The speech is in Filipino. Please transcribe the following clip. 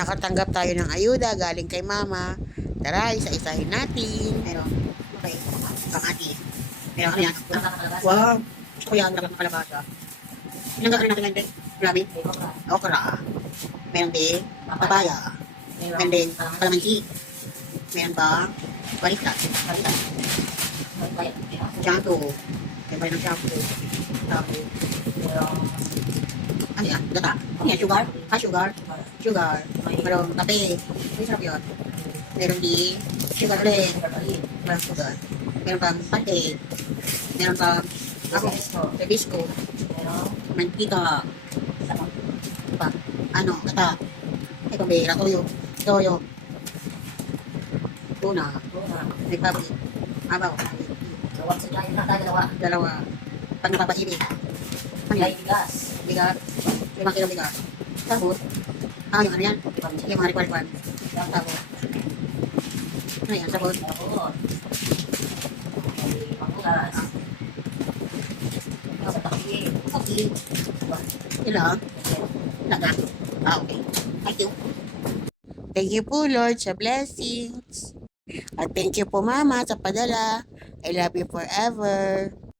nakatanggap tayo ng ayuda galing kay Mama. Tara, isa-isahin natin. Meron. Okay. Kamati. Meron kami yan. Wow. Gusto ko yan. Dapat makalabasa. Ilang gagawin natin lang, grabe. Okra. Meron din. Papaya. Meron din. Kalamansi. Meron pa. Balikat. Shampoo. Meron pa ng shampoo. Tapos. Ano yan? Gata. Ano yan? Sugar? Sugar. Sugar. Meron kape. Ay, sarap yun. Meron din. Sugar ulit. Meron sugar. Meron pang pancake. Meron pang bisco. Mantika. Pa. Ano? Gata. Ito bera. Toyo. Toyo. Tuna. May pabi. Abaw. Dalawa. Pag napapasibig. Bigas. 5 kilo bigas. Tapos, yung ano yan? Yung mga rikwan-rikwan. Tapos, ano yan? Sabon. Okay. Ilang? Laga. Okay. Thank you. Thank you po, Lord, sa blessings. At thank you po, Mama, sa padala. I love you forever.